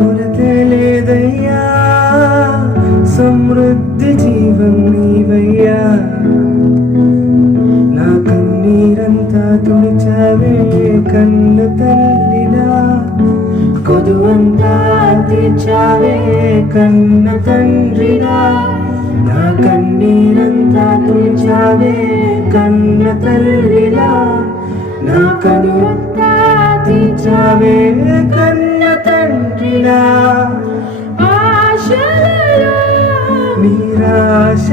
కొరతే లేదయ్యా సమృద్ధి జీవం నీవయ్యా నా కన్నీరంతా తుడిచావే కన్న తల్లిలా కొదువంతా తీర్చావే కన్న తండ్రిలా నా కన్నీరంతా తుడిచావే కన్న తల్లిలా నా కదువంతా తీర్చావే కన్న తండ్రిలా ఆశలలో నిరాశ